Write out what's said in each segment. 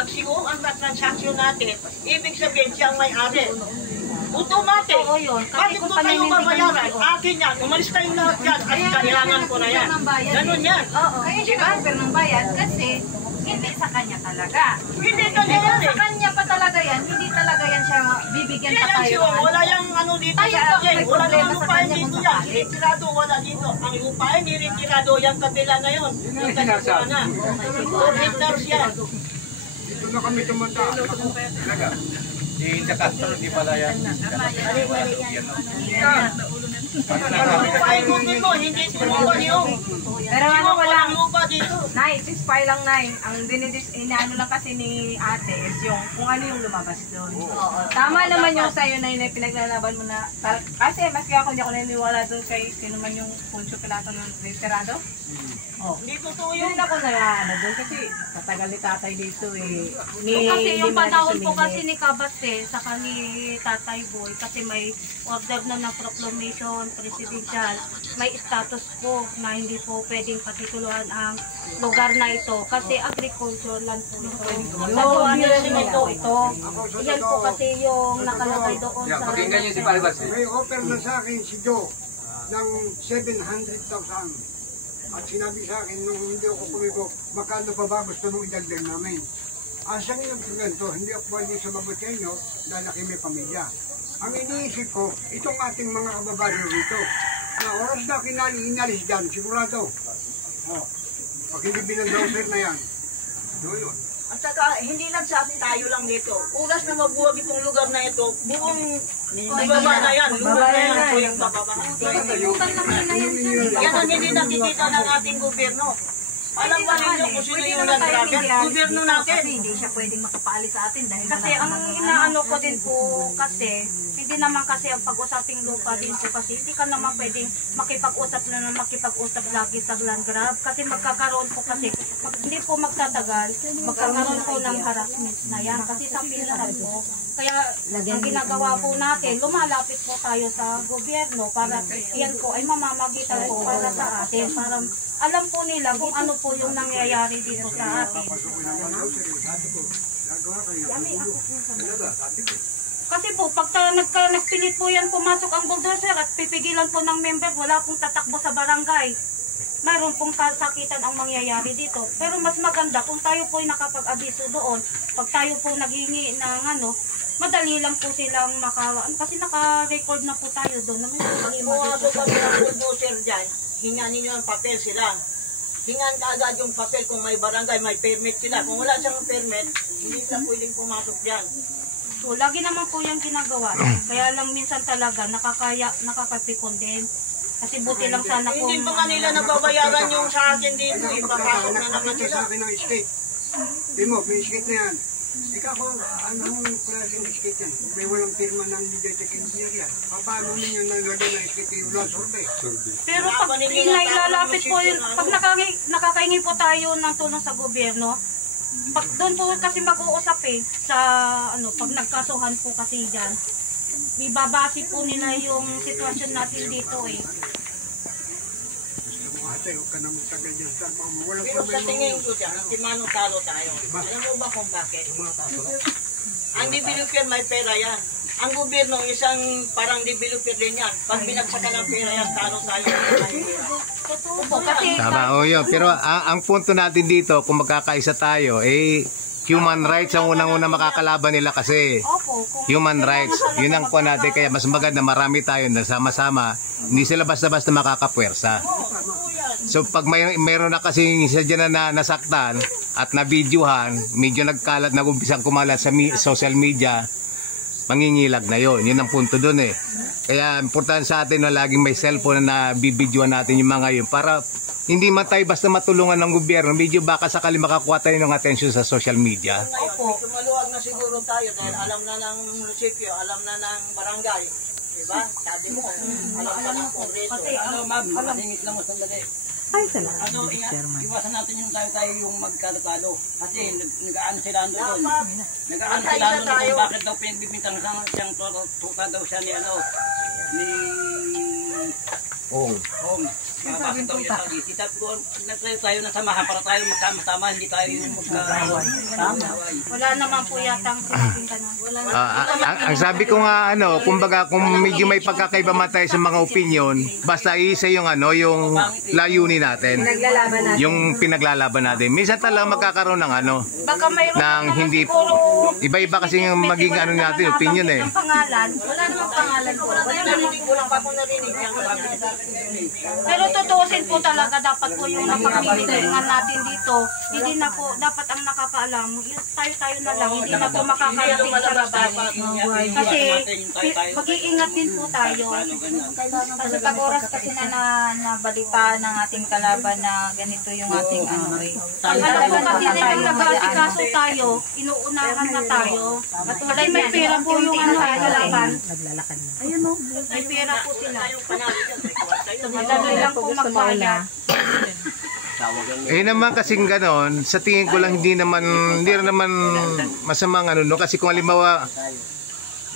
pag siguro ang transaksyon natin, ibig sabihin siyang may-ari. Automatic. Oo yun. Bakit ko kayo babayaran? Akin yan. Umalis kayo lahat yan. At kailangan ko na yan. Ganun yan. Oo. Kaya siya nag-offer ng bayad kasi hindi sa kanya talaga. Hindi kanya yan Sa kanya pa talaga yan. Hindi talaga yan siya bibigyan pa tayo. Wala yung ano dito sa akin. Wala yung lupain dito yan. Retirado wala dito. Ang lupain, niretirado yung kabila na yun. Yung kasagawa na. 4 hectares yan. Dito na kami tumanda. Talaga. Di Castro, di pala yan. Lupain mo din mo, hindi sinuwa niyo. Pero ano ko lang, lupa dito. Nay, 6 lang, Nay. Ang inaano lang kasi ni ate is yung kung ano yung lumabas doon. Tama naman yung sa'yo na yun ay pinaglalaban mo na. Kasi maski ako hindi ako naniniwala doon kay sino man yung Poncio Pilato ng retirado. Hindi totoo yun. Yun ako na doon kasi katagal ni tatay dito eh. Kasi yung panahon po kasi ni Kabaste, saka ni Tatay Boy, kasi may order na ng proclamation presidential, may status po na hindi po pwedeng patituluhan ang lugar na ito kasi agriculture land po ito. Sa Juanes po ito. Yan po kasi yung nakalagay doon sa... Pakinggan niyo si Palibas. May offer na sa akin si Joe ng 700,000. At sinabi sa akin nung hindi ako kumibo, magkano pa ba gusto mong idagdag namin? Asa nga yung ganito, hindi ako pwede sa Babutenyo dahil aking may pamilya. Ang iniisip ko, itong ating mga kababayan rito, na oras na inalis dyan, sigurado. Pag hindi binandowser na yan. Yun. At saka, hindi lang sa atin tayo lang dito. Oras na mabuwag itong lugar na ito, buong baba na yan. Lugar na yan po yung bababa. Yan ang hindi nakikita ng ating gobyerno. Alam ba ninyo kung sino yung nag-racket? Gobyerno natin. Kasi hindi siya pwedeng makapaalis sa atin dahil Kasi ang inaano ko din po kasi, hindi naman kasi ang pag-usaping lupa din po kasi hindi ka naman pwedeng makipag-usap lagi sa land grab kasi magkakaroon po kasi, hindi po magtatagal, magkakaroon po ng harassment na yan kasi sa pinarap po. Kaya ang ginagawa po natin, lumalapit po tayo sa gobyerno para yan po ay mamamagitan po para sa atin, para alam po nila kung ano po yung nangyayari dito sa atin. Kasi po, pagka nagpilit po yan pumasok ang bulldozer at pipigilan po ng member, wala pong tatakbo sa barangay. Mayroon pong kasakitan ang mangyayari dito. Pero mas maganda kung tayo po ay nakapag-abiso doon, pag tayo po naghingi ng madali lang po silang kasi naka-record na po tayo doon. Pumasok kami ng bulldozer dyan, hingan ninyo ang papel sila. Hingan ka agad yung papel kung may barangay, may permit sila. Kung wala siyang permit, hindi sila pwedeng pumasok dyan. So, lagi naman po yung ginagawa. Kaya lang minsan talaga nakakapikon din. Kasi buti lang sana kung... Hindi pa kanila nababayaran yung sa akin dito. Ipapasok na naman Nakakita sila. sa akin ng skate. Di mo, may skate na yan. Ikaw ko, anong klaseng skate yan? May walang pirma ng Didetic Engineer yan. Paano ninyo nalagay ng skate yung wala survey? Pero pag inailalapit po yun, pag nakakaingin po tayo ng tulong sa gobyerno, pag doon po kasi mag-uusap sa pag nagkasuhan po kasi dyan, ibabase po nila yung sitwasyon natin dito Ate, huwag ka na magtagal dyan. Walang Pero sa tingin ko dyan, manong talo tayo. Alam mo ba kung bakit? Ang developer may pera yan. Ang gobyerno isang parang developer din yan. Pag binagsakan ng pera yan, talo tayo. Tama, yun. Pero ang punto natin dito, kung magkakaisa tayo, human rights ang unang-una makakalaban nila kasi human rights, yun ang po natin. Kaya mas maganda marami tayo na sama-sama, hindi sila basta-basta makakapwersa. So pag mayroon na kasi isa dyan na nasaktan at na-videohan, medyo nagkalat, nag-umpisang kumalat sa social media, mangingilag na yun. Yun ang punto dun Kaya importante sa atin na laging may cellphone na bibidyohan natin yung mga yun para hindi man tayo basta matulungan ng gobyerno, medyo baka sakali makakuha tayo ng attention sa social media. Opo, maluwag na siguro tayo dahil alam na ng munisipyo, alam na ng barangay. Diba? Sabi mo, alam ka ng kongreso. Ma'am, masingit lang mo sandali. Ay, salamat. Iwasan natin yung tayo yung magkatalo. Kasi nag-aano sila doon. Nag-aano Antay sila na doon tayo. kung bakit daw pinagbibintang siyang tuta daw siya ni Ong. Bakit daw yung tagisi? Sabi ko, tayo na samahan para tayo magkama-tama, hindi tayo yung magkaway. Wala naman po yata ang sinabing ganun. Wala naman. Ang sabi ko nga kumbaga kung medyo may pagkakaiba man tayo sa mga opinion, basta isa yung yung layunin natin. Pinaglalaban natin. Yung pinaglalaban natin. Minsan talaga magkakaroon ng Baka mayroon ng hindi iba-iba kasi yung maging natin opinion eh. Ang pangalan, wala namang pangalan po. Wala pa akong narinig yan. Pero tutuusin po talaga dapat po yung napagmimilingan natin dito. Hindi na po, dapat ang nakakaalam, tayo-tayo na lang, hindi na po makakarating sa labas. Kasi mag-iingat din po tayo. Kasi pag oras kasi na nabalita ng ating kalaban na ganito yung ating alam po kasi na yung nag-aasikaso tayo, inuunahan na tayo. Kasi may pera po yung kalaban. May pera po sila. Madali lang po magbayad. Naman kasing ganon, sa tingin ko lang hindi rin naman masamang kasi kung halimbawa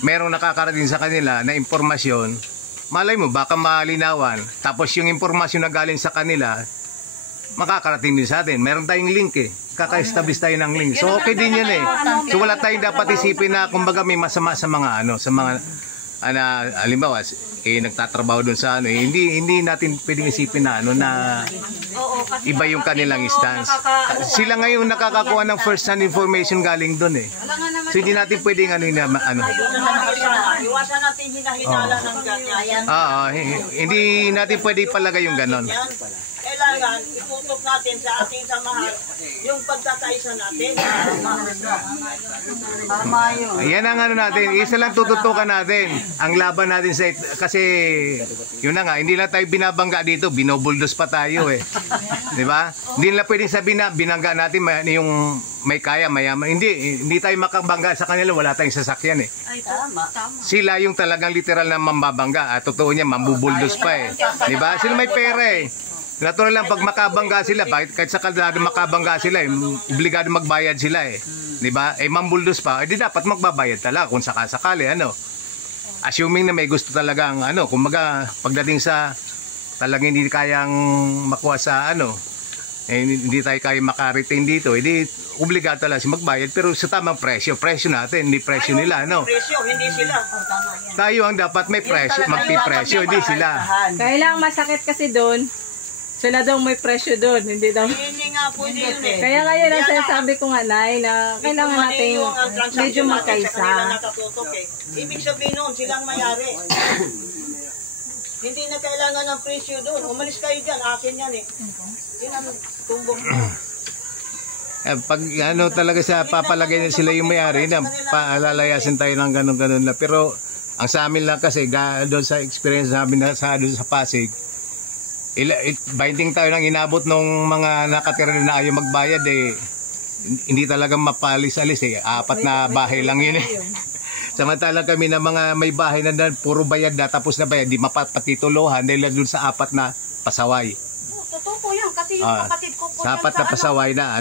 merong nakakarating sa kanila na impormasyon, malay mo baka malinawan, tapos yung impormasyon na galing sa kanila makakarating din sa atin. Meron tayong link kaka-establish tayo ng link, so okay din yun so wala tayong dapat isipin na kumbaga may masama sa mga sa mga halimbawa nagtatrabaho doon sa hindi natin pwedeng isipin na iba yung kanilang stance. Sila ngayon nakakakuha ng first hand information galing doon so hindi natin pwedeng Iwasan natin hinahinala ng ganyan. Hindi natin pwede palagay yung ganon. Kailangan itutok natin sa ating samahan yung pagkakaisa natin. Yan ang natin. Isa lang tututukan natin. Ang laban natin kasi yun na nga, hindi lang tayo binabangga dito, binobuldos pa tayo Di ba? Hindi lang pwedeng sabihin na binangga natin yung may kaya, mayaman. Hindi tayo makabangga sa kanila, wala tayong sasakyan Ay, tama. Sila yung talagang literal na mambabangga. At totoo niya, mambubuldos pa Di ba? Sila may pera Natural lang pag makabangga sila, kahit sa kalsada makabangga sila obligado magbayad sila Di ba? Mambuldos pa, di dapat magbabayad talaga kung sakasakali Assuming na may gusto talagang kumbaga pagdating sa talagang hindi kayang makuha sa hindi tayo kaya maka-retain dito, hindi obligado talaga si magbayad pero sa tamang presyo natin, hindi presyo nila Presyo, hindi sila. Tayo ang dapat may presyo, magpipresyo, hindi sila. Kailangan masakit kasi doon. Sila daw may presyo doon, hindi daw. Hindi nga pwede yun Kaya ngayon ang sinasabi ko nga, Nay, na kailangan natin medyo magkaisa. Ibig sabihin nun, silang mayari. Hindi na kailangan ng presyo doon. Umalis kayo dyan, akin yan Yan ang tumbok mo. Pag talaga sa papalagay na sila yung may-ari na paalalayasin tayo ng ganun-ganun na. Pero ang sa amin lang kasi, doon sa experience namin doon sa Pasig, binding tayo ng inabot nung mga nakatira na ayaw magbayad hindi talaga mapalis-alis 4 na bahay lang yun Samantala kami na mga may bahay na puro bayad na tapos na bayad, di mapapatituluhan dahil doon sa 4 na pasaway. Totoo po yan kasi yung kapatid ko po sa 4 na pasaway na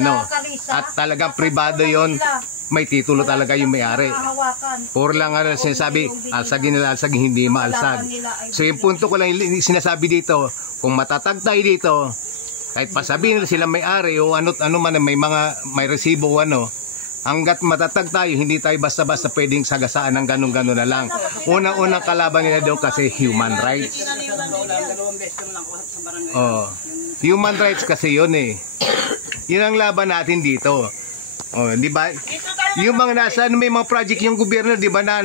at talagang pribado yon, may titulo talaga yung may-ari. Puro lang sinasabi, alsagin nila, alsagin hindi maalsag. So yung punto ko lang sinasabi dito, kung matatag tayo dito, kahit pasabihin nila sila may-ari o ano man may resibo o hanggat matatag tayo, hindi tayo basta-basta pwedeng sagasaan ng ganun-ganun na lang. Unang-unang kalaban nila doon kasi human rights. Human rights kasi yun Yun ang laban natin dito. Di ba? Yung mga nasa may mga project yung gobyerno, di ba na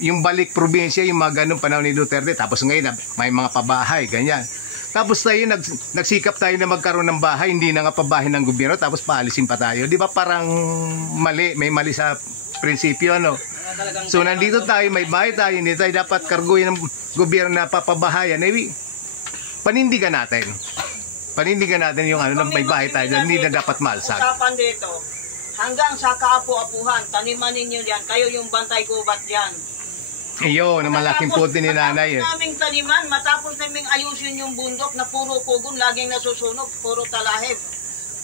yung balik probinsya, yung mga ganung panahon ni Duterte, tapos ngayon may mga pabahay, ganyan. Tapos tayo nagsikap tayo na magkaroon ng bahay, hindi na nga pabahay ng gobyerno, tapos paalisin pa tayo. Di ba parang may mali sa prinsipyo So nandito tayo, may bahay tayo, hindi tayo dapat karguhin ng gobyerno na papabahayan. Panindigan natin. Panindigan natin yung may bahay tayo, hindi na dapat maalsag. Usapan dito, hanggang sa kaapu-apuhan, taniman ninyo yan, kayo yung bantay gubat yan. Iyo, na malaking puti ni nanay. Matapos naming taniman, matapos naming ayusin yung bundok na puro kugon, laging nasusunog, puro talahib.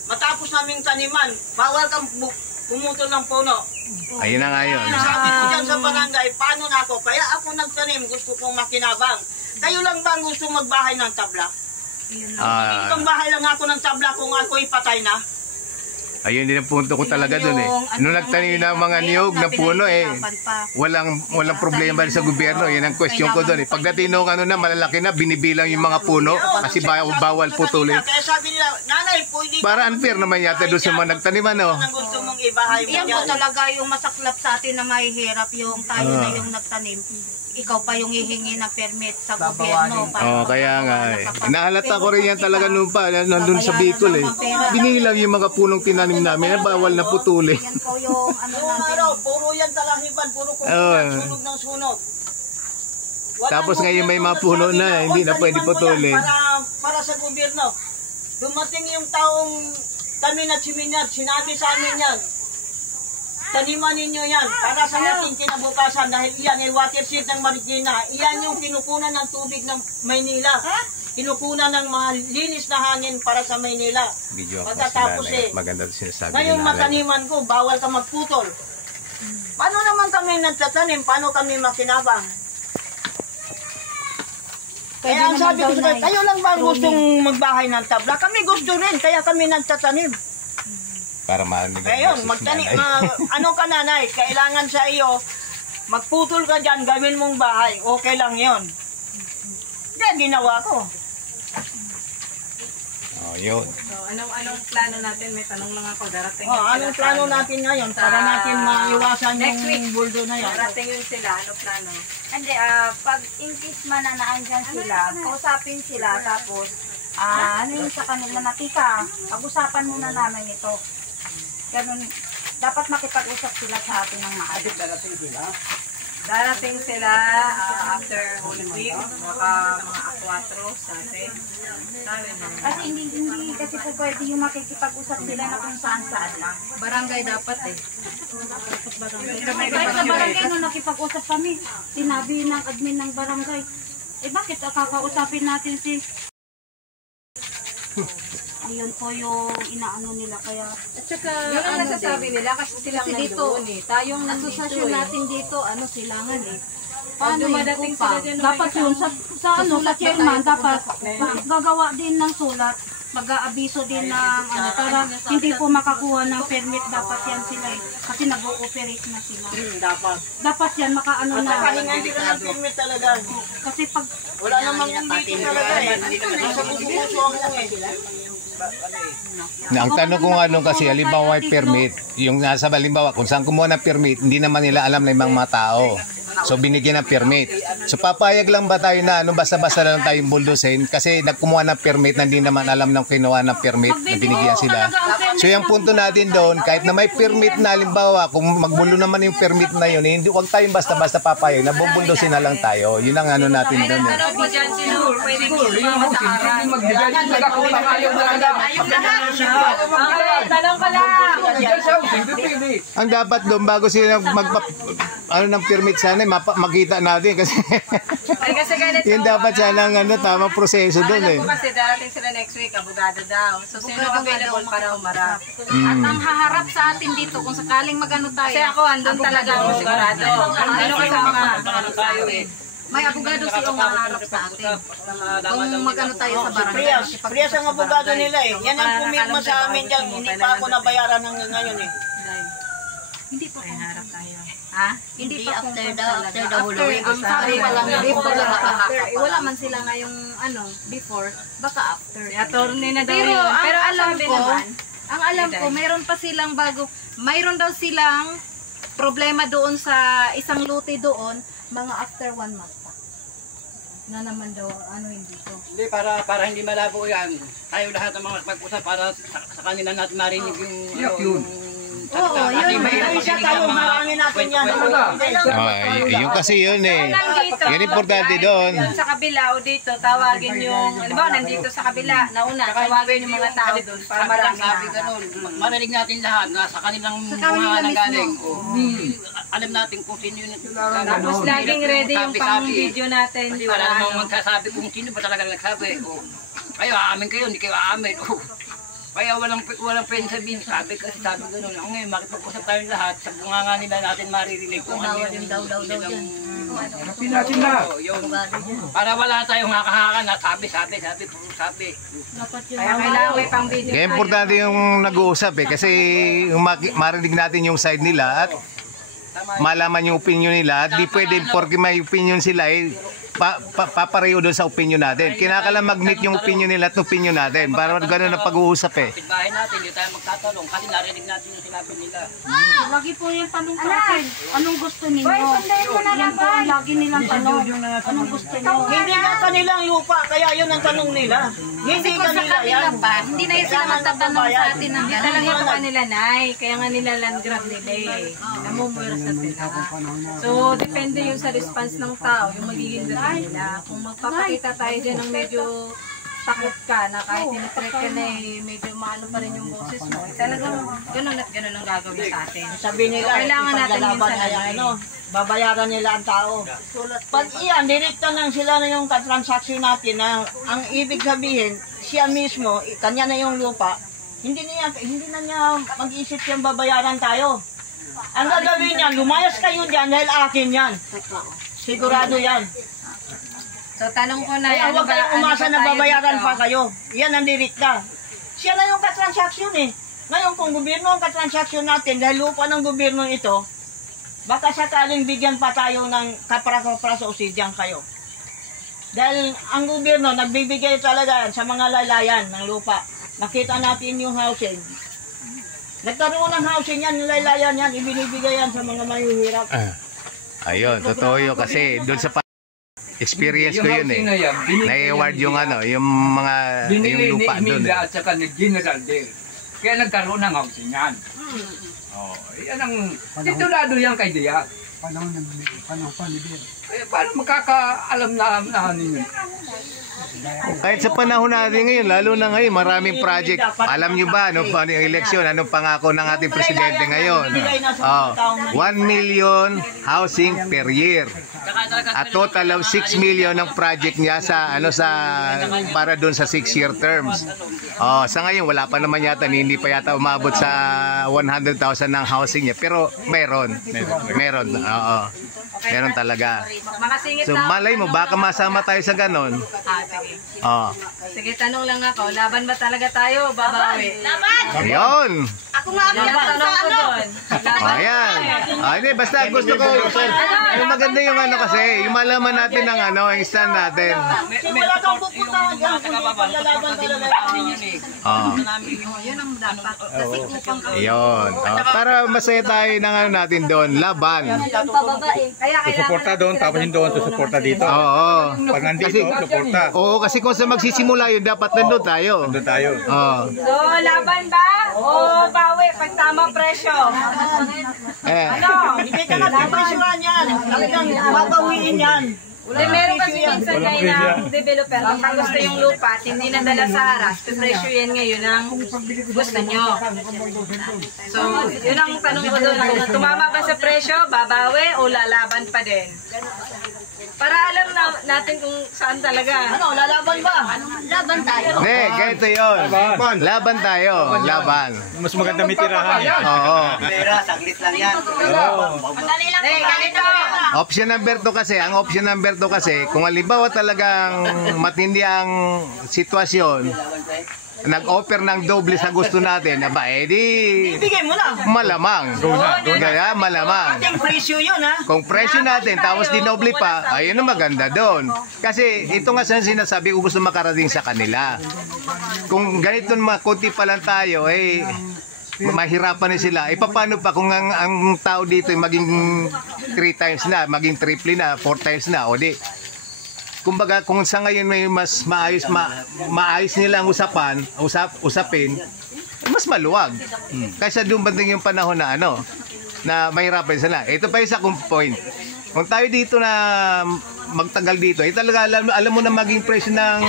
Matapos naming taniman, bawal kang pumutol ng puno. Ayun na nga yun. Sabi ko dyan sa barangay, paano na ako? Kaya ako nagtanim, gusto kong makinabang. Kayo lang ba ang gusto magbahay ng tabla? Itong bahay lang ako ng tabla kung ako ipatay na. Ayun din ang punto ko talaga doon eh. Nung nagtanim ng mga niyog na puno eh, walang problema sa gobyerno. Yan ang question ko doon eh. Pagdating nung ano na, malalaki na, binibilang yung mga puno kasi bawal putulin. Kaya sabi nila, nanay, pwede... Para unfair naman yata doon sa mga nagtanim ano. Ang gusto mong ibahay mo Yan po dyan. talaga yung masaklap sa atin na mahihirap yung tayo na yung nagtanim. Ikaw pa yung hihingi ng permit sa gobyerno. Kaya nga eh. Nahalata ko rin yan talaga noon pa, nandun sa Bicol eh. Binilang yung mga punong tinanim namin, bawal na putulin. Yan po yung ano Yung natin. araw, puro yan talahiban, puro kukunan, sunog ng sunog. Tapos ngayon may mga puno na, hindi na pwede putulin. Para sa gobyerno. Dumating yung taong kami na Chiminyat, sinabi sa amin yan. Taniman ninyo yan para sa natin kinabukasan dahil yan ay watershed ng Marikina. Iyan yung kinukunan ng tubig ng Maynila. Kinukunan ng malinis na hangin para sa Maynila. Pagkatapos maganda sinasabi. Ngayong mataniman ko, bawal ka magputol. Paano naman kami nagtatanim? Paano kami makinabang? Kaya ang sabi ko sa kayo lang ba ang gustong magbahay ng tabla? Kami gusto rin, kaya kami nagtatanim. Para marinig. Ngayon, ano ka nanay, kailangan sa iyo, magputol ka dyan, gawin mong bahay, okay lang yon. Yan, ginawa ko. Yun. So, anong plano natin? May tanong lang ako. Darating Anong plano natin ngayon para natin maiwasan yung buldo na yan? Darating yun sila. Anong plano? Hindi, pag in case man na naandyan sila, kausapin sila, tapos, ano yung sa kanila na, tika, pag-usapan muna namin ito. Ganun, dapat makipag-usap sila sa atin ng maayos. Darating sila after Holy Week, mga 4 sa atin. Kasi hindi kasi po pwede yung makikipag-usap sila na kung saan lang. Barangay dapat eh. Kahit sa barangay nung nakipag-usap kami, sinabi ng admin ng barangay, bakit kakausapin natin si... Ayun po yung inaano nila kaya... At saka, yun ang nasasabi nila kasi silang nandoon eh. Tayong asosasyon natin dito, silangan eh. Paano dumadating sila dyan? Dapat yun, sa chairman, dapat gagawa din ng sulat, mag-aabiso din ng para hindi po makakuha ng permit, dapat yan sila eh. Kasi nag-ooperate na sila. Dapat yan, makaano na. Nakahingan sila ng permit talaga. Kasi pag... Wala namang dito talaga eh. Sa puso ang eh. Ang tanong ko nga nung kasi, halimbawa may permit, yung nasa halimbawa kung saan kumuha ng permit, hindi naman nila alam na ibang mga tao. So binigyan ng permit. So papayag lang ba tayo na basta-basta lang tayong buldusin kasi nagkumuha ng permit na hindi naman alam ng kinuha ng permit na binigyan sila. So yung punto natin doon, kahit na may permit na halimbawa, kung magbulo naman yung permit na yun, hindi wag tayong basta-basta papayag na bubuldusin na lang tayo. Yun ang ano natin doon. Ano po dyan, sino pwedeng sumama sa aral? Tanong ka lang! Ang dapat doon bago sila ng permit sana makita natin kasi yun dapat sana ng tamang proseso doon eh. Kasi darating sila next week, abogado daw. So sino available para humarap? At ang haharap sa atin dito kung sakaling magano tayo. Kasi ako andun talaga ako sigurado. Ano kasama? May abogado si Ong haharap sa atin. Kung magano tayo sa barangay. Priyas ang abogado nila eh. Yan ang pumirma sa amin dyan. Hindi pa ako nabayaran hanggang ngayon eh. Hindi pa Harap tayo. Ha? Hindi pa after the Holy Week. Ang sabi walang before, baka after. Wala man sila ngayong before, baka after. Attorney na daw Pero yun. pero ang alam ko, mayroon pa silang mayroon daw silang problema doon sa isang lote doon, mga after 1 month pa. Na naman daw, hindi to. Hindi, para hindi malabo yan. Tayo lahat ng mga mag-usap para sa kanila natin marinig yung... Oo, yun. Isa tayo, marami natin yan. Yung kasi yun eh. Yun importante doon. Sa kabila o dito, tawagin yung, halimbawa nandito sa kabila, nauna, tawagin yung mga tao doon para marami sabi ganun. Marinig natin lahat na sa kanilang mga nagaling. Alam natin kung sino yun. Tapos laging ready yung pang-video natin. Kasi wala namang magkasabi kung sino ba talaga nagsabi. Kayo, aamin kayo, hindi kayo aamin. Kaya walang pwede sabihin, sabi gano'n. Ako ngayon, makipag-usap tayong lahat, sa bunganga nila natin maririnig kung ano yung daw nilang... Harapin natin na. Yun. Para wala tayong haka-haka na sabi. Kaya kailangan may pang video. Kaya importante yung nag-uusap kasi marinig natin yung side nila at malaman yung opinion nila. At di pwede porque may opinion sila papareho doon sa opinion natin. Kinakailangan mag-meet yung opinion nila at opinion natin para gano'n na pag-uusap eh. Bahay natin, hindi tayo magtatanong kasi narinig natin yung sinabi nila. Lagi po yung tanong sa akin, anong gusto ninyo? Yan po ang lagi nilang tanong. Anong gusto niyo? Hindi nga kanilang lupa, kaya yun ang tanong nila. Hindi kanila yan. Hindi na yung sila magtatanong sa atin ng gano'n. Talaga ito kanila, Nay. Kaya nga nila land grab nila eh. Namumuwiras na sila. So, depende yung sa response ng tao, yung magiging dating nila. Kung magpapakita tayo dyan ng medyo takot ka na kahit tinitrek ka na eh, medyo maano pa rin yung boses mo. Talagang gano'n at gano'n ang gagawin sa atin. Sabi nila, So, kailangan natin ipaglalaban minsan na yan, babayaran nila ang tao. Pag iyan, direkta lang sila na yung katransaksyon natin na ang ibig sabihin, siya mismo, kanya na yung lupa, hindi na niya mag-isip yung babayaran tayo. Ang gagawin niya, lumayas kayo dyan dahil akin yan. Sigurado yan. So, tanong ko na, Kaya huwag kayong umasa na tayo babayaran dito? pa kayo. Yan ang direkta. Siya na yung katransaksyon eh. Ngayon kung gobyerno ang katransaksyon natin dahil lupa ng gobyerno ito, baka sakaling bigyan pa tayo ng kapra-kapra sa usidyan kayo. Dahil ang gobyerno nagbibigay talaga sa mga lalayan ng lupa. Nakita natin yung housing. Nagkaroon ng housing yan, yung lalayan yan, ibinibigay yan sa mga mahihirap. Ayun, totoo yun kasi doon sa experience ko yun eh. Na-award yung yung mga yung lupa doon eh. At saka ni General Del. Kaya nagkaroon ng housing yan. Yan ang titulado yan kay Diaz. Panahon pa ni Bill. Kaya paano makakaalam na ninyo? Kahit sa panahon natin ngayon, lalo na ngayon, maraming project. Alam nyo ba, ano pa yung eleksyon, anong pangako ng ating presidente ngayon? 1 million housing per year. At total of 6 million ng project niya sa para doon sa 6-year terms. Sa ngayon wala pa naman yata, hindi pa yata umabot sa 100,000 ng housing niya, pero meron. Oo. Meron talaga. Makasingit So na. malay mo, baka masama tayo sa ganon. Sige. Oo. Sige, tanong lang ako. Laban ba talaga tayo? Babawi. Ayun. Ako nga Yan ang tanong ko doon. Laban. Ayan. Hindi, basta gusto ko. Yung maganda yung kasi, yung malaman natin ng yung stand natin. Wala kang pupuntahan dyan, kundi paglalaban talaga. Yun ang dapat. Kasi upang Ayun. Para masaya tayo ng natin doon. Laban. kaya Susuporta doon, tapos yung doon, susuporta dito. Oo. Pag nandito, suporta. Oo, kasi kung sa magsisimula yun, dapat nandun tayo. Doon tayo. Oo. So, laban ba? O bawi pag tama presyo? Hindi ka napipresyuhan yan. Talagang babawiin yan. Meron kasi minsan ngayon ng developer, kapag gusto yung lupa at hindi nadala sa haras, presyo yan ngayon ang gusto nyo. So, yun ang tanong ko doon. Kung tumama ba sa presyo, babawi o lalaban pa din? Para alam natin kung saan talaga. Lalaban ba? Laban tayo. Hindi, ganito yun. Laban tayo. Laban. Mas maganda may tirahan. Oo. Madali lang. Ganito. Option number 2 kasi, ang option number 2 kasi, kung halimbawa talagang matindi ang sitwasyon, nag-offer ng doble sa gusto natin, Ibigay mo na. malamang. Kaya malamang. Ating presyo yun ha. Kung presyo natin, tapos dinoble pa, ayun ang maganda doon. Kasi ito nga sa sinasabi ko, gusto makarating sa kanila. Kung ganito konti pa lang tayo, mahirapan na sila. Paano pa kung ang tao dito maging 3 times na, maging triple na, 4 times na, o di. Kumbaga, kung sa ngayon may mas maayos nila ang usapin, mas maluwag. Kaysa doon banding yung panahon na na mahirapan sila. Ito pa isa kong point. Kung tayo dito na magtagal dito, talaga alam mo na maging presyo ng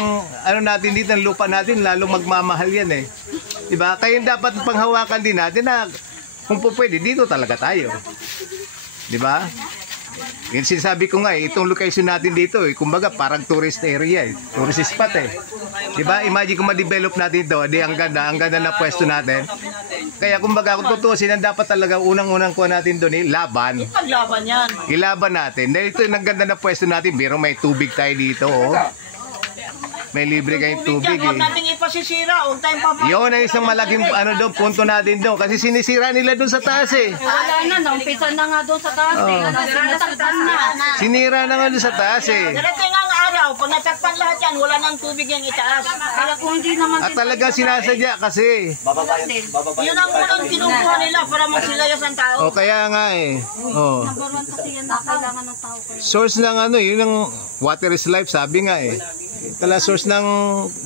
natin dito, ng lupa natin, lalong magmamahal yan eh. Diba? Kaya dapat panghawakan din natin na kung po pwede, dito talaga tayo. Diba? Yan sinasabi ko nga itong location natin dito kumbaga parang tourist area tourist spot Diba? Imagine kung ma-develop natin ito, ang ganda na pwesto natin. Kaya kumbaga kung tutuusin, ang dapat talaga unang-unang kuha natin doon laban. Ipaglaban yan. Ilaban natin. Dahil ito yung ganda na pwesto natin, biro may tubig tayo dito May libre kayong tubig Huwag natin ipasisira. Huwag tayong papasira. Yun ang isang malaking doon, punto natin doon. Kasi sinisira nila doon sa taas Wala na, naumpisa na nga doon sa taas. Natakpan na. Sinira na nga doon sa taas Darating ang araw, pag natakpan lahat yan, wala nang tubig yung itaas. Kaya kung hindi naman At talagang sinasadya kasi. Yun ang unang kinukuha nila para magsilayas ang tao. O kaya nga number 1 kasi yan na kailangan ng tao. Source ng yun ang water is life, sabi nga Tala source ng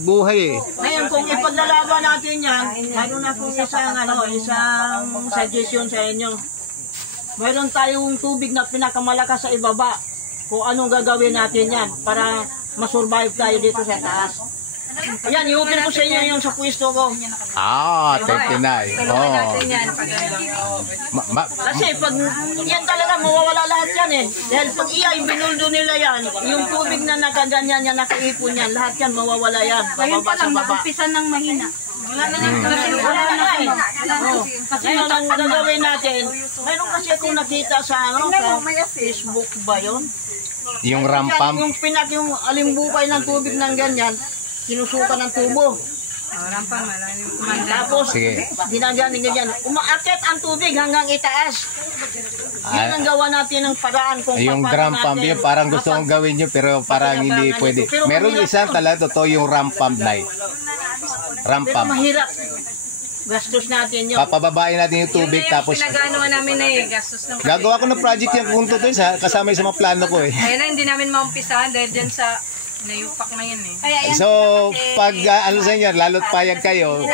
buhay Ngayon, kung ipaglalaban natin yan, mayroon akong isang suggestion sa inyo. Mayroon tayong tubig na pinakamalakas sa ibaba. Kung anong gagawin natin yan para masurvive tayo dito sa taas. Ayan, i-open ko sa inyo yung sa pwesto ko. 39. Kasi pag yan talaga mawawala lahat yan Dahil pag binuldo nila yan, yung tubig na nakaganyan yan, nakaipon yan, lahat yan mawawala yan. Ngayon pa Bababa sa lang, baba. naumpisa ng mahina. Wala na Kasi ang gagawin natin, mayroon kasi akong nakita sa Facebook ba yun? Yung rampam. Yung yung alimbukay ng tubig ng ganyan, sinusukan ng tubo. Rampam, Tapos, ganyan. Umaakit ang tubig hanggang itaas. Yun ang gawa natin ng paraan kung Yung drum pump yun, parang gusto kong gawin nyo pero parang hindi pwede. Meron isang talaga totoo yung ramp pump Ramp Pero pump. mahirap. Gastos natin yun. Papababain natin yung tubig tapos pinag-ano namin gastos ng gagawa ko ng project yung kung totoo kasama sa mga plano ko Ayun na, hindi namin maumpisahan dahil dyan sa nayupak na yun So, pag sa inyo, lalo't payag kayo,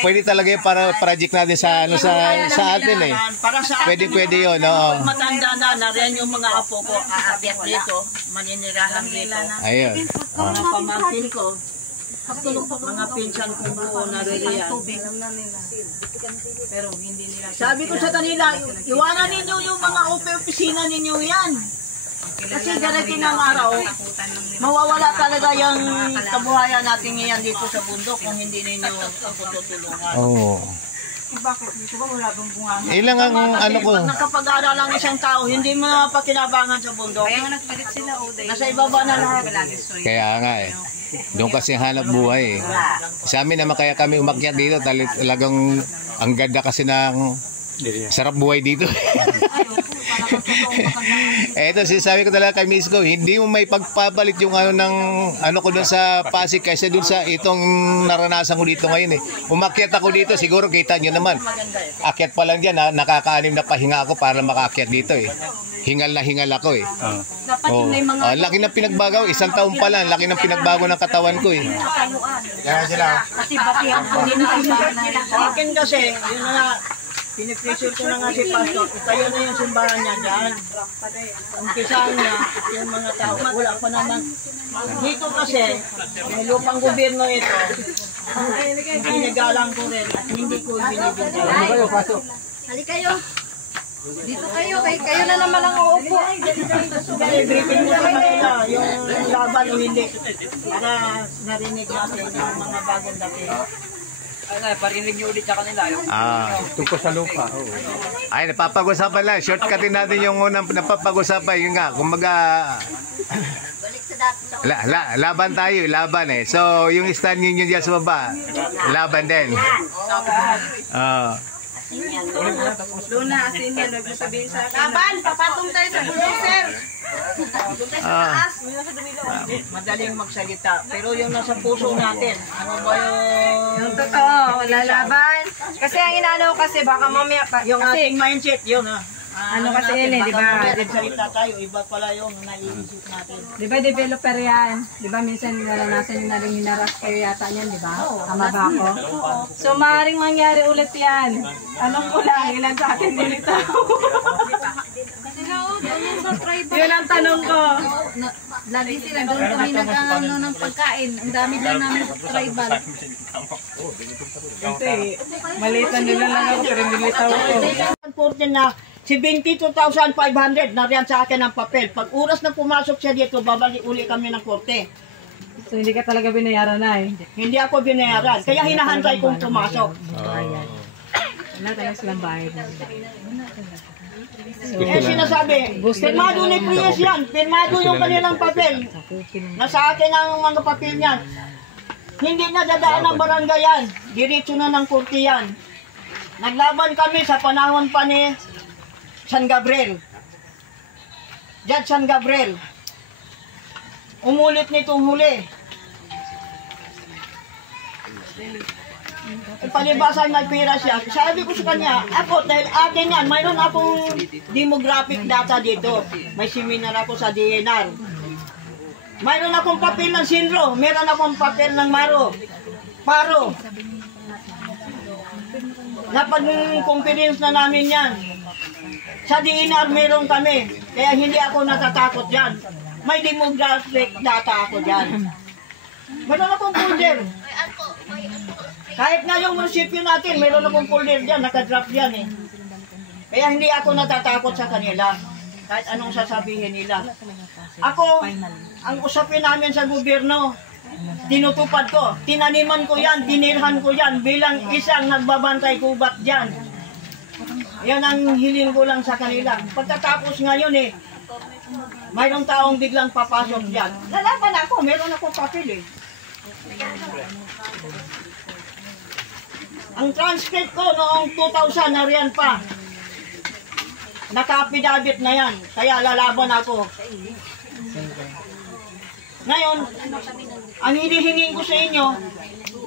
pwede talaga yung para project natin sa atin Para sa atin, Pwede yun, matanda na rin yung mga apo ko, aakyat dito, maninirahan dito. Ayun. Mga pamangkin ko, mga pinsan ko buo na rin yan. pero hindi nila Sabi ko sa kanila, iwanan ninyo yung mga opisina ninyo yan. Kasi darating ang araw, mawawala talaga yung kabuhayan natin ngayon dito sa bundok kung hindi ninyo ako tutulungan. bakit dito ba wala bang bunga Ilang ang ko. Pag nakapag-aral ang isang tao, hindi mo napakinabangan sa bundok. kaya nga nagpalit sila Nasa ibaba na lahat. Kaya nga Doon kasi hanap buhay Sa amin naman kaya kami umakyat dito talagang ang ganda kasi ng sarap buhay dito. Eto, sinasabi ko talaga kay Miss Go, hindi mo may pagpapalit yung ko doon sa Pasig kaysa doon sa itong naranasan ko dito ngayon Umakyat ako dito, siguro kita nyo naman. Akyat pa lang dyan nakakaanim na pahinga ako para makaakyat dito Hingal na hingal ako Dapat yung may mga... laki ng pinagbago, isang taon pa lang, laki ng pinagbago ng katawan ko Kasi batihan ko din ang Sa akin kasi, yun na pinipressure ko na nga si Pastor, itayo na yung simbahan niya dyan. Umpisahan niya, yung mga tao, wala pa naman. Dito kasi, may lupang gobyerno ito, ginagalang ko rin at hindi ko binibigyan. Hali kayo. Dito kayo na naman ang uupo. Kasi briefing mo naman sila, yung laban o hindi, para narinig natin yung mga bagong dati. Parinig niyo ulit sa kanila. Tungkol sa lupa. Ay, napapag-usapan lang. Shortcutin natin yung unang napapag-usapan. Yun nga, kumbaga, laban tayo, laban So, yung stand ninyo dyan sa baba, laban din. Luna, asin yan, huwag mo sabihin sa akin. Laban, papatong tayo sa bulldozer. Madaling magsalita, pero yung nasa puso natin, ano ba Yung totoo, lalaban. Kasi ang inaano kasi baka mamaya pa. yung ating mindset, yun Ano kasi yun di ba? Salita tayo, iba pala yung naiisip natin. Di ba developer yan? Di ba minsan naranasan nyo na rin hinaras kayo yata niyan, di ba? Tama ba ako? So maaaring mangyari ulit yan. Anong kulang? Ilan sa akin din ito? Yun ang tanong ko. Lagi sila doon kami nag-ano ng pagkain. Ang dami lang namin tribal. Kasi maliit na nila lang ako pero nilitaw ko. 14 na 72,500 na riyan sa akin ang papel. Pag oras na pumasok siya dito, babalik uli kami ng korte. So hindi ka talaga binayaran na eh. Hindi ako binayaran. Kaya hinahantay kong pumasok. Wala talaga silang bayad. Eh sinasabi, pirmado ni Prius yan. Pirmado yung kanilang papel. Nasa akin ang mga papel niyan. Hindi na dadaan ng barangay yan. Diretso na ng korte yan. Naglaban kami sa panahon pa ni San Gabriel. Judge San Gabriel. Umulit nitong huli. Palibasan may pira siya. Sabi ko sa kanya, ako, dahil akin yan, mayroon akong demographic data dito. May seminar ako sa DNR. Mayroon akong papel ng Sinro, mayroon akong papel ng Paro. Napag-conference na namin yan. Sa DNR mayroon kami, kaya hindi ako natatakot yan. May demographic data ako dyan. Mayroon akong folder. Kahit nga yung munisipyo natin, mayroon akong folder dyan, nakadraft yan eh. Kaya hindi ako natatakot sa kanila. Kahit anong sasabihin nila. Ako, ang usapin namin sa gobyerno, tinutupad ko, tinaniman ko yan, dinirhan ko yan, bilang isang nagbabantay kubat dyan. Yan ang hiling ko lang sa kanila. Pagkatapos ngayon eh, mayroong taong biglang papasok dyan. Lalaban ako, meron akong papel eh. Ang transcript ko noong 2000 na riyan pa. Naka-affidavit na yan. Kaya lalaban ako. Ngayon, ang hinihingin ko sa inyo,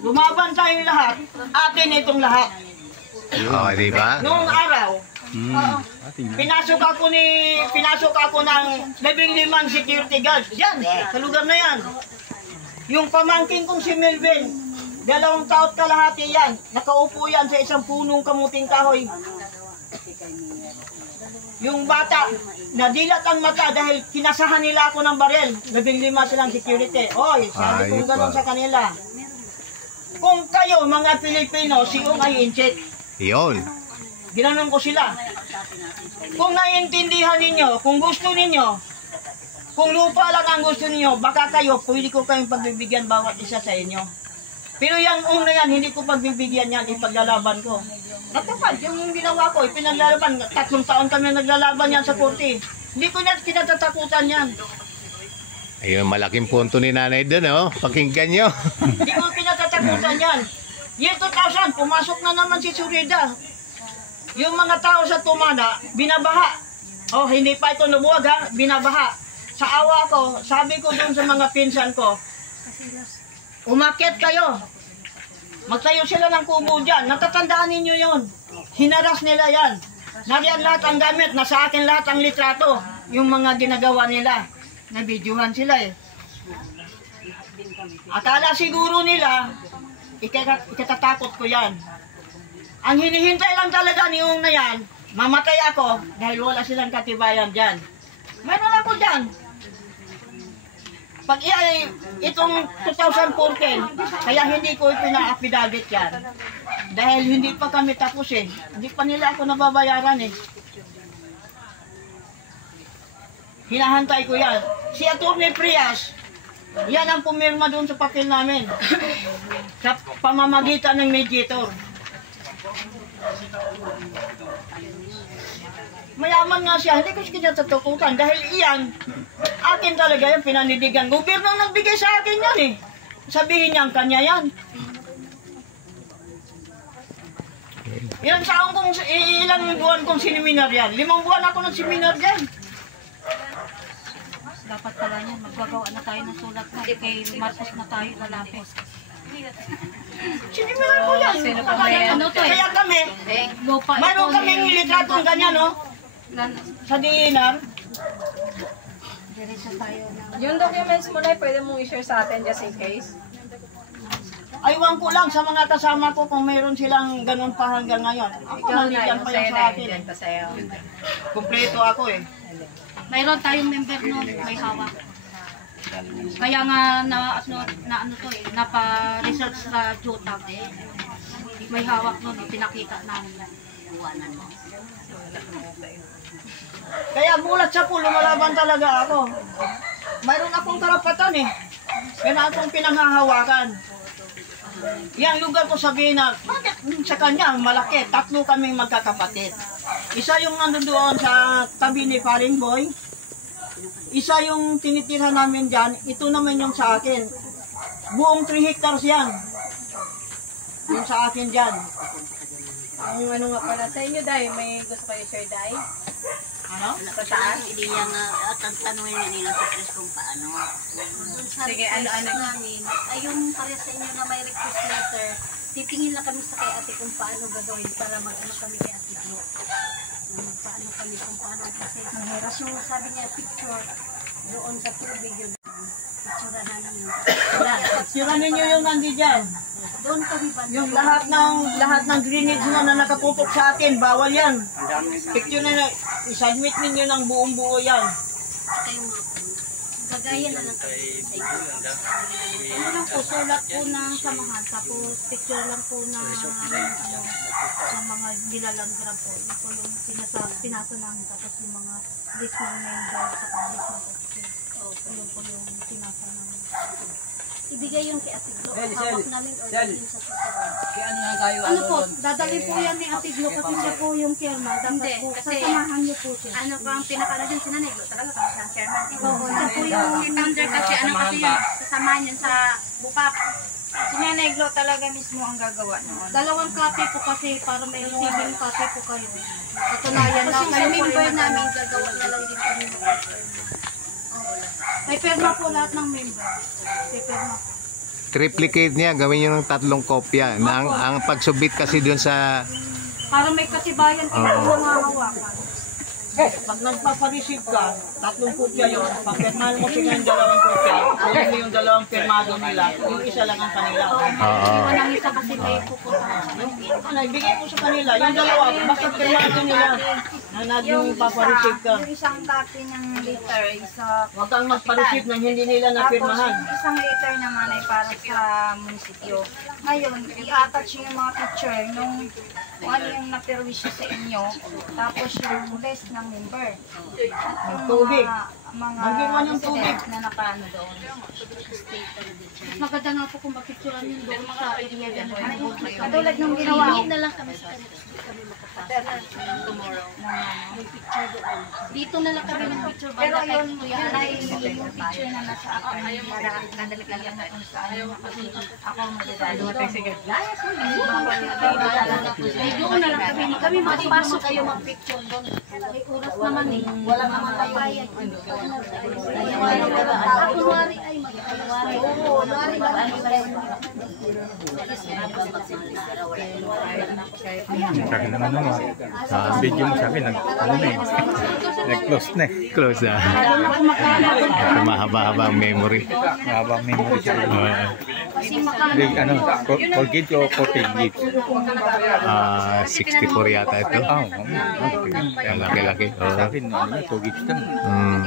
lumaban tayong lahat. Atin itong lahat. Oh, di ba? Noong araw, pinasok ako ng 15 security guards. Yan, sa lugar na yan. Yung pamangkin kong si Melvin, 2 taon kalahati yan. Nakaupo yan sa isang punong kamuting kahoy. Yung bata, nadilat ang mata dahil kinasahan nila ako ng barel. 15 silang security. Oy, sabi kong gano'n sa kanila. Kung kayo, mga Pilipino, siyong ay inchik. Yun. Ginanon ko sila. Kung naiintindihan ninyo, kung gusto ninyo, kung lupa lang ang gusto ninyo, baka kayo, pwede ko kayong pagbibigyan bawat isa sa inyo. Pero yung una yan, hindi ko pagbibigyan yan, ipaglalaban ko. Natupad, yung ginawa ko, ipinaglalaban. 3 taon kami naglalaban yan sa korte. Hindi ko na kinatatakutan yan. Ayun, malaking punto ni nanay doon, oh. Pakinggan nyo. Hindi ko kinatatakutan yan. Year 2000, pumasok na naman si Surida. Yung mga tao sa Tumana, binabaha. Oh, hindi pa ito nabuwag ha, binabaha. Sa awa ko, sabi ko doon sa mga pinsan ko, umakyat kayo. Magtayo sila ng kubo dyan. Natatandaan ninyo yon. Hinaras nila yan. Nariyan lahat ang gamit. Nasa akin lahat ang litrato. Yung mga ginagawa nila. Nabidyohan sila eh. Akala siguro nila, ikatatakot ko yan. Ang hinihintay lang talaga ni Ung na yan, mamatay ako dahil wala silang katibayan dyan. Mayroon ako dyan. Pag itong 2014, kaya hindi ko ipina-affidavit yan. Dahil hindi pa kami tapos eh. Hindi pa nila ako nababayaran eh. Hinahantay ko yan. Si Atty. Prias, yan ang pumirma doon sa papel namin. Sa pamamagitan ng mediator. Mayaman nga siya, hindi ko siya tatakutan dahil iyan, akin talaga yung pinanidigan. Gobyerno ang nagbigay sa akin yan eh. Sabihin niya ang kanya yan. Ilang buwan kong seminar yan. 5 buwan ako ng seminar yan. Dapat pala niyan, maggagawa na tayo ng sulat na kay Marcos na tayo lalapis. Seminar ko yan. Kaya kami, mayroon kaming litratong ganyan no? Sa DNR. Yung documents mo na pwede mong i-share sa atin just in case. Aywan ko lang sa mga kasama ko kung mayroon silang ganun pa hanggang ngayon. Ako nandiyan pa yan sa akin. Kompleto ako eh. Mayroon tayong member nun, may hawak. Kaya nga napa-research sa JUTAG. May hawak nun, pinakita namin. Kaya mulat sa pool, lumalaban talaga ako. Mayroon akong karapatan eh. Kaya akong pinanghahawakan. Yang lugar ko sabihin na, bakit sa kanya malaki? 3 kaming magkakapatid. Isa yung nandoon sa tabi ni Paring Boy. Isa yung tinitira namin dyan. Ito naman yung sa akin. Buong 3 hectares yan. Yung sa akin dyan. Ang ano nga pala sa inyo, Day, may gusto kayo share, Day? Ano? Pataas? Hindi niya nga, at ang tanongin niya nila sa press kung paano. Sige, ano? Namin, ay yung pares sa inyo na may request letter, titingin lang kami sa kay ate kung paano gagawin para mag-ano kami kay ate Glo. Paano kami kung paano. Kasi mahirap yung sabi niya picture doon sa tubig yun. Picture na namin yun. Sira ninyo yung nandi dyan. Doon kami ba? Yung lahat ng drainage na nakatutok sa akin, bawal yan. Picture na isubmit ninyo ng buong buo yan. Kayo mga po. Gagaya na lang kami sa inyo. Ano lang po, sulat po ng samahan. Tapos picture lang po ng mga nilalang grab po. Yun po yung pinaso namin. Tapos yung mga list ng member sa list ng officer. Yun po yung pinasa namin. Ibigay yung kay Ate Glo. Hawak namin o yung sa Kaya ano nga tayo, ano po, dadali po yan ni Ate Glo kasi siya po yung chairman. Dapat po, sasamahan niyo po siya. Ano pa ang pinakala dyan si Nanay Glo? Talaga kami siyang chairman. Oo, siya po yung Thunder kasi ano kasi yun, sasamahan yun sa bupap. Si Nanay Glo talaga mismo ang gagawa noon. 2 copy po kasi para may receiving copy po kayo. Katunayan na Kasi kayo sa po member yung namin gagawa na lang din kami. May perma po lahat ng member. May perma po. Triplicate niya, gawin niyo ng 3 kopya. Na ang pagsubmit kasi dun sa Para may katibayan kayo yung mga hawakan. Pag nagpapareceive ka, 3 kopya yun. Pag pirmahan mo sila yung 2 kopya, kunin mo yung 2 pirmado nila, yung isa lang ang kanila. Iwan ang isa kasi may pupunta. Ano, ibigay mo sa kanila, yung 2, basta pirmado nila. Na naging papareceive ka. Yung isang copy ng letter, Huwag kang magpareceive nang hindi nila napirmahan. yung isang letter naman ay para sa munisipyo. Ngayon, i-attach yung mga picture nung kung ano yung napirwisyo sa inyo, tapos yung list ng member. At yung Tubig. mga Magbiruan yung tubig. resident na nakaano doon. Maganda nga po kung mapicturean yun doon sa area yan. Katulad nung ginawa ko. na lang kami sa kanila. Hindi kami makapasok tomorrow. May picture doon. Dito na lang kami ng picture. Pero yun ay yung picture na nasa akin. Para nadalik lang yan kung saan. Kasi ako ang madadalo. Sige. Doon na lang kami makapasok kayo mag-picture doon. May oras naman eh. Wala naman tayo. Kunwari ay mag-kunwari. Oo, kunwari ba? Sa akin naman naman. Sa video mo sa akin, nag-close na eh. close na. Mahaba-haba ang memory. Mahaba memory siya. Colgate o 40 gigs? 64 yata ito. Okay. Laki-laki. Sa akin, 2 gigs lang. Mm.